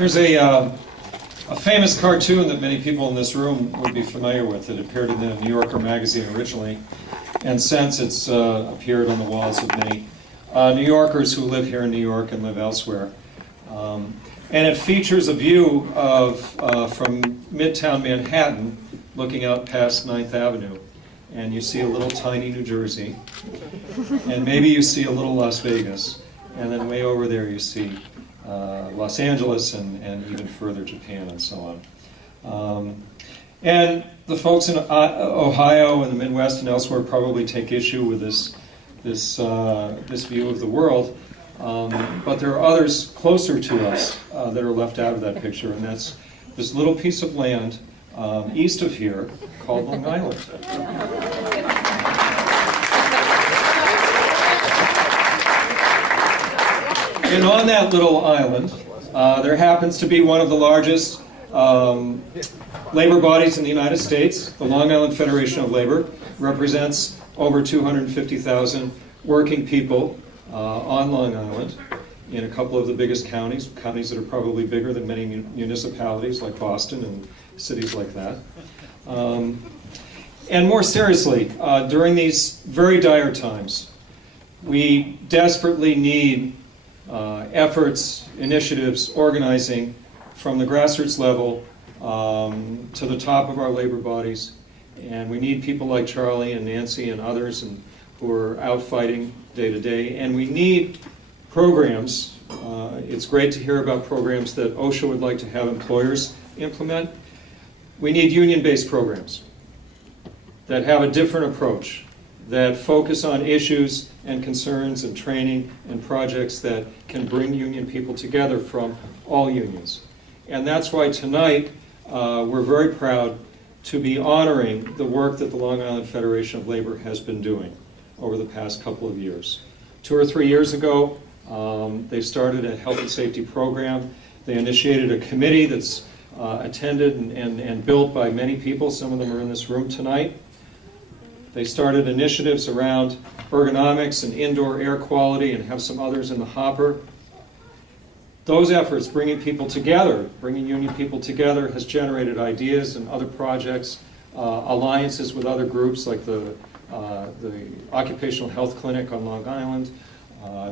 There's a famous cartoon that many people in this room would be familiar with. It appeared in the New Yorker magazine originally, and since it's appeared on the walls of many New Yorkers who live here in New York and live elsewhere. And it features a view of from Midtown Manhattan, looking out past 9th Avenue. And you see a little tiny New Jersey, and maybe you see a little Las Vegas, and then way over there you see Los Angeles and even further Japan and so on. And the folks in Ohio and the Midwest and elsewhere probably take issue with this view of the world, but there are others closer to us that are left out of that picture, and that's this little piece of land east of here called Long Island. And on that little island, there happens to be one of the largest labor bodies in the United States. The Long Island Federation of Labor represents over 250,000 working people on Long Island in a couple of the biggest counties that are probably bigger than many municipalities like Boston and cities like that. And more seriously, during these very dire times, we desperately need efforts, initiatives, organizing from the grassroots level to the top of our labor bodies. And we need people like Charlie and Nancy and others who are out fighting day to day. And we need programs. It's great to hear about programs that OSHA would like to have employers implement. We need union-based programs that have a different approach, that focus on issues and concerns and training and projects that can bring union people together from all unions. And that's why tonight we're very proud to be honoring the work that the Long Island Federation of Labor has been doing over the past couple of years. 2 or 3 years ago, they started a health and safety program. They initiated a committee that's attended and built by many people. Some of them are in this room tonight. They started initiatives around ergonomics and indoor air quality and have some others in the hopper. Those efforts, bringing people together, bringing union people together, has generated ideas and other projects, alliances with other groups like the Occupational Health Clinic on Long Island,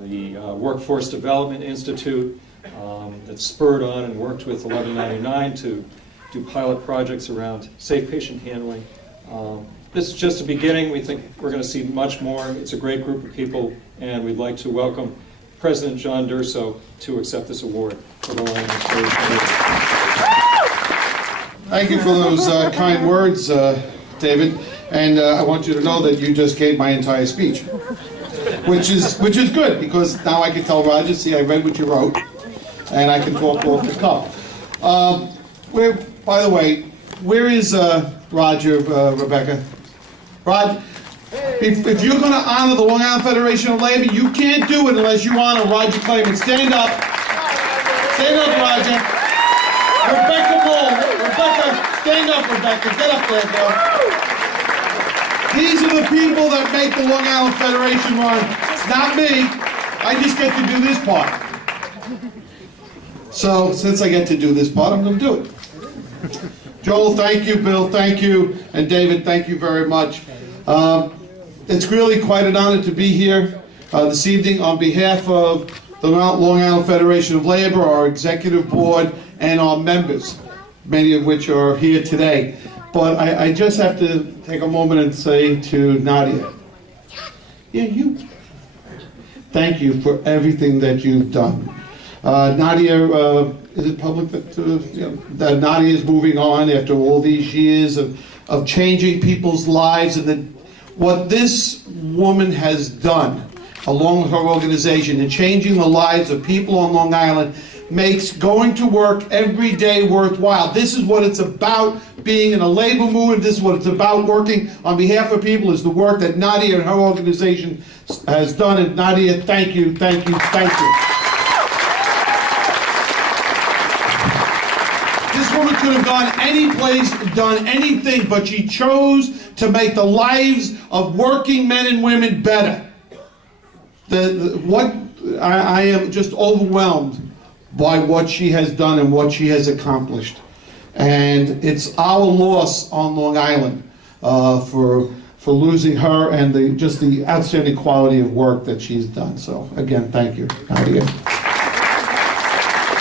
the Workforce Development Institute that spurred on and worked with 1199 to do pilot projects around safe patient handling. This is just a beginning. We think we're going to see much more. It's a great group of people, and we'd like to welcome President John Durso to accept this award for the Long Island Federation. Thank you for those kind words, David. And I want you to know that you just gave my entire speech, which is good, because now I can tell Roger, see, I read what you wrote, and I can talk off the cuff. By the way, where is Roger, Rebecca? Roger, if you're going to honor the Long Island Federation of Labor, you can't do it unless you honor Roger Clayman. Stand up. Stand up, Roger. Rebecca Bull. Rebecca, stand up, Rebecca. Get up there, girl. These are the people that make the Long Island Federation run. It's not me. I just get to do this part. So, since I get to do this part, I'm going to do it. Joel, thank you. Bill, thank you. And David, thank you very much. It's really quite an honor to be here this evening on behalf of the Long Island Federation of Labor, our executive board, and our members, many of which are here today. But I just have to take a moment and say to Nadia, thank you for everything that you've done. Nadia, is it public that Nadia is moving on after all these years of changing people's lives, and what this woman has done, along with her organization, in changing the lives of people on Long Island, makes going to work every day worthwhile. This is what it's about, being in a labor movement. This is what it's about, working on behalf of people, is the work that Nadia and her organization has done. And Nadia, thank you, thank you, thank you. This woman could have gone any place, done anything, but she chose to make the lives of working men and women better. I am just overwhelmed by what she has done and what she has accomplished. And it's our loss on Long Island for losing her and just the outstanding quality of work that she's done. So again, thank you, Nadia.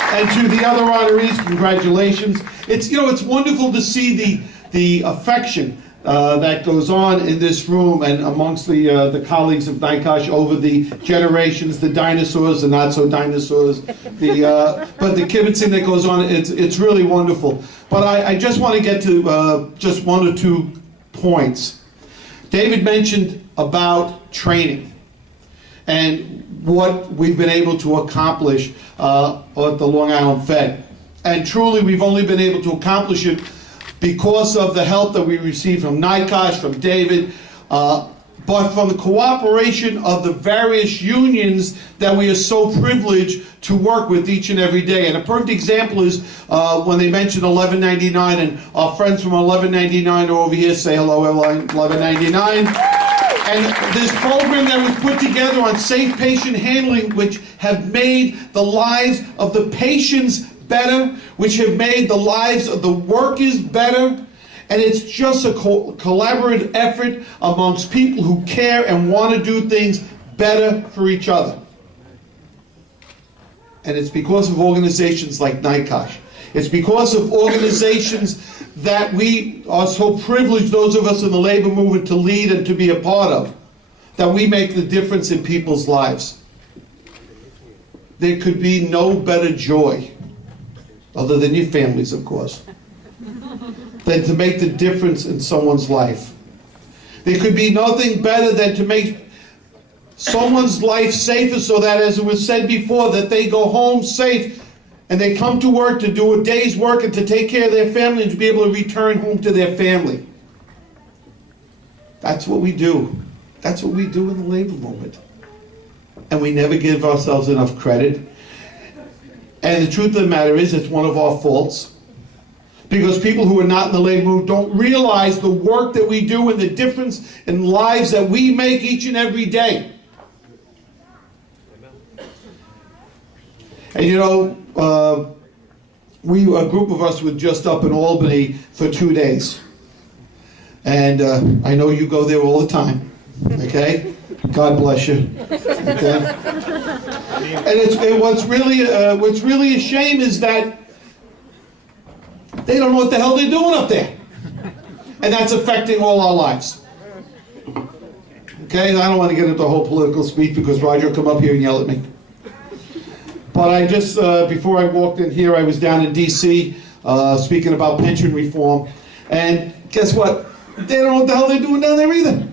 And to the other honorees, congratulations. It's wonderful to see the affection that goes on in this room and amongst the colleagues of NYCOSH over the generations, the dinosaurs, the not so dinosaurs, but the kibitzing that goes on. It's really wonderful. But I just want to get to just one or two points. David mentioned about training and what we've been able to accomplish at the Long Island Fed. And truly, we've only been able to accomplish it because of the help that we received from NYCOSH, from David, but from the cooperation of the various unions that we are so privileged to work with each and every day. And a perfect example is when they mentioned 1199, and our friends from 1199 are over here. Say hello, 1199. And this program that was put together on safe patient handling, which have made the lives of the patients better, which have made the lives of the workers better. And it's just a collaborative effort amongst people who care and want to do things better for each other. And it's because of organizations like NYCOSH. It's because of organizations that we are so privileged, those of us in the labor movement, to lead and to be a part of, that we make the difference in people's lives. There could be no better joy, other than your families, of course, than to make the difference in someone's life. There could be nothing better than to make someone's life safer so that, as it was said before, that they go home safe and they come to work to do a day's work and to take care of their family and to be able to return home to their family. That's what we do. That's what we do in the labor movement. And we never give ourselves enough credit. And the truth of the matter is, it's one of our faults. Because people who are not in the labor movement don't realize the work that we do and the difference in lives that we make each and every day. And a group of us were just up in Albany for 2 days. And I know you go there all the time, okay? God bless you. Okay? And what's really a shame is that they don't know what the hell they're doing up there. And that's affecting all our lives. Okay, I don't want to get into a whole political speech because Roger will come up here and yell at me. But I just, before I walked in here, I was down in D.C. Speaking about pension reform. And guess what? They don't know what the hell they're doing down there either.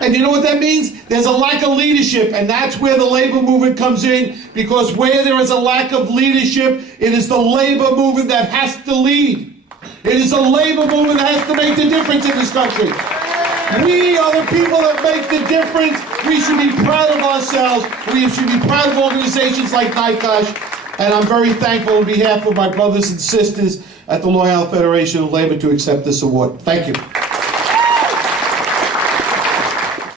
And you know what that means? There's a lack of leadership, and that's where the labor movement comes in, because where there is a lack of leadership, it is the labor movement that has to lead. It is the labor movement that has to make the difference in this country. We are the people that make the difference. We should be proud of ourselves. We should be proud of organizations like NYCOSH, and I'm very thankful on behalf of my brothers and sisters at the Long Island Federation of Labor to accept this award. Thank you.